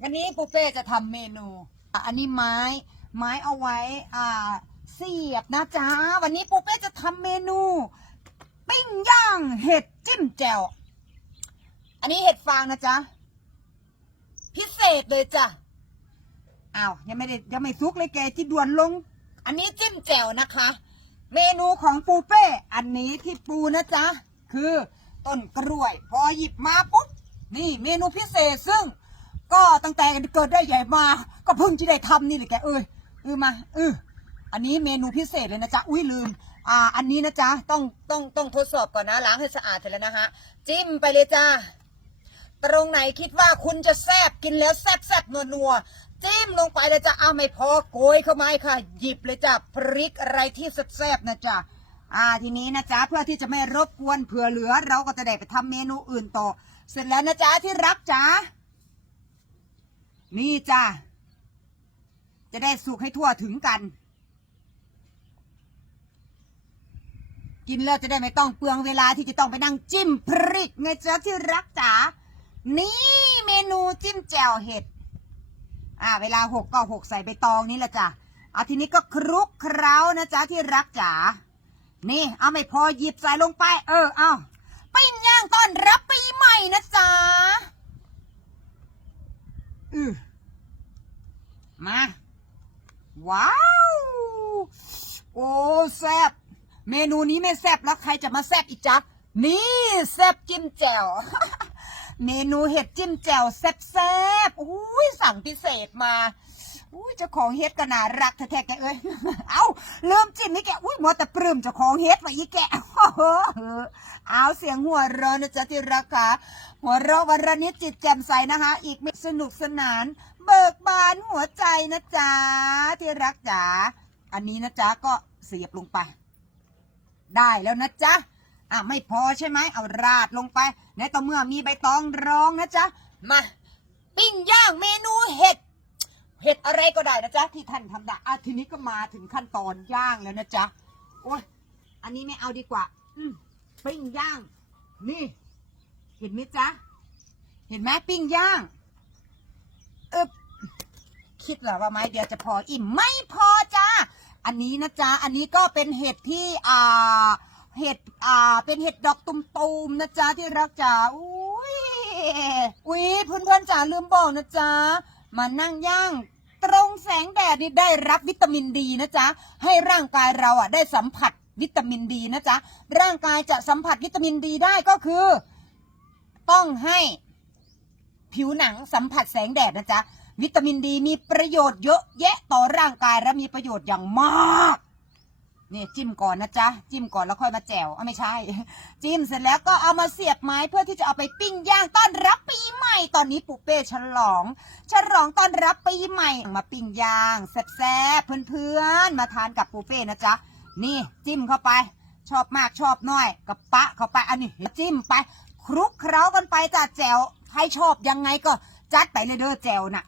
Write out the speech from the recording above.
วันนี้ปูเป้จะทำเมนูอะอันนี้ไม้ไม้เอาไว้อ่าเสียบนะจ๊ะ วันนี้ปูเป้จะทำเมนู ปิ้งย่างเห็ดจิ้มแจ่ว อันนี้เห็ดฟางนะจ๊ะ พิเศษเลยจ้ะ อ้าวยังไม่ได้ยังไม่ซุกเลยแกที่ด่วนลง อันนี้จิ้มแจ่วนะคะ เมนูของปูเป้ อันนี้ที่ปูนะจ๊ะ คือต้นกล้วย พอหยิบมาปุ๊บ นี่เมนูพิเศษซึ่ง ก็ตั้งแต่เกิดได้ใหญ่มา ก็เพิ่งจะได้ทำนี่แหละแกเอ้ยเออมาเอออันนี้เมนูพิเศษเลยนะจ๊ะอุ้ยลืม อ่า อันนี้นะจ๊ะต้องต้องต้องทดสอบก่อนนะล้างให้สะอาดเสร็จแล้วนะฮะจิ้มไปเลยจ้าตรงไหนคิดว่าคุณจะแซบกินแล้วแซบแซบนัวนัวจิ้มลงไปเลยจ้ะเอาไม่พอโกยเข้ามาค่ะ หยิบเลยจ้ะพริกอะไรที่แซบแซบๆนะจ๊ะอ่าทีนี้นะจ๊ะเพื่อที่จะไม่รบกวนเผื่อเหลือ เราก็จะได้ไปทำเมนูอื่นต่อ เสร็จแล้วนะจ๊ะที่รักจ๊ะ นี่จ้ะ จะได้สุกให้ทั่วถึงกัน กินแล้วจะได้ไม่ต้องเปลืองเวลาที่จะต้องไปนั่งจิ้มพริกไงจ๊ะที่รักจ๋า นี่เมนูจิ้มแจ่วเห็ด อ่า เวลาหกก็หกใส่ใบตองนี่แหละจ้ะเอาทีนี้ก็คลุกเคล้านะจ๊ะที่รักจ๋า นี่ เอาไม่พอหยิบใส่ลงไป เออ เอาปิ้งย่างต้อนรับปีใหม่นะจ๊ะ อือ มา ว้าว โอ้แซบเมนูนี้ไม่แซบแล้วใครจะมาแซบอีกจ๊ะนี่แซบจิ้มแจ่วเมนูเห็ดจิ้มแจ่วแซ่บๆอุ้ยสั่งพิเศษมาอุ้ยเจ้าของเฮ็ดก็น่ารักแท้ๆแกเอ้ย เอาเริ่มจิ้มนี่แก อุ้ยมัวแต่ปลื้มเจ้าของเฮ็ดไว้อีแก เอาเสียงหัวเราะนะจ๊ะที่รักค่ะหัวเราะวันละนิดจิตแจ่มใสนะคะ อีกไม่สนุกสนาน เบิกบานหัวใจนะจ๊ะที่รักจ๋าอันนี้นะจ๊ะก็เสียบลงไป ได้แล้วนะจ๊ะอะไม่พอใช่ไหมเอาราดลงไปในต่อเมื่อมีใบตองรองนะจ๊ะมาปิ้งย่างเมนูเห็ดเห็ดอะไรก็ได้นะจ๊ะที่ท่านทำได้อะทีนี้ก็มาถึงขั้นตอนย่างแล้วนะจ๊ะโอ้ยอันนี้ไม่เอาดีกว่า อืม ปิ้งย่าง นี่ เห็นไหมจ๊ะ เห็นไหมปิ้งย่างอึบคิดเหรอว่าไม้เดียวจะพออิ่มไม่พอจ้าอันนี้นะจ๊ะ อันนี้ก็เป็นเห็ดที่อ่าเห็ดอ่า เป็นเห็ดดอกตุ่มๆนะจ๊ะที่รักจ๋าอุ้ยอุ้ยเพื่อนๆจ๋าลืมบอกนะจ๊ะมานั่งย่างตรงแสงแดดนี่ได้รับวิตามินดีนะจ๊ะให้ร่างกายเราอะได้สัมผัส วิตามินดีนะจ๊ะ ร่างกายจะสัมผัสวิตามินดีได้ก็คือ ต้องให้ผิวหนังสัมผัสแสงแดดนะจ๊ะ วิตามินดีมีประโยชน์เยอะแยะต่อร่างกายและมีประโยชน์อย่างมากเนี่ยจิ้มก่อนนะจ๊ะ จิ้มก่อนแล้วค่อยมาแจวอะไม่ใช่ จิ้มเสร็จแล้วก็เอามาเสียบไม้เพื่อที่จะเอาไปปิ้งย่างต้อนรับปีใหม่ตอนนี้ปูเป้ฉลอง ฉลองต้อนรับปีใหม่มาปิ้งย่างแซ่บๆเพื่อนๆมาทานกับปูเป้นะจ๊ะ นี่จิ้มเข้าไป ชอบมากชอบน้อยกับปะเข้าไปอันนี้จิ้มไป คลุกเคล้ากันไปจ้ะแจ่วให้ชอบยังไงก็จัดไปเลยเด้อแจวน่ะ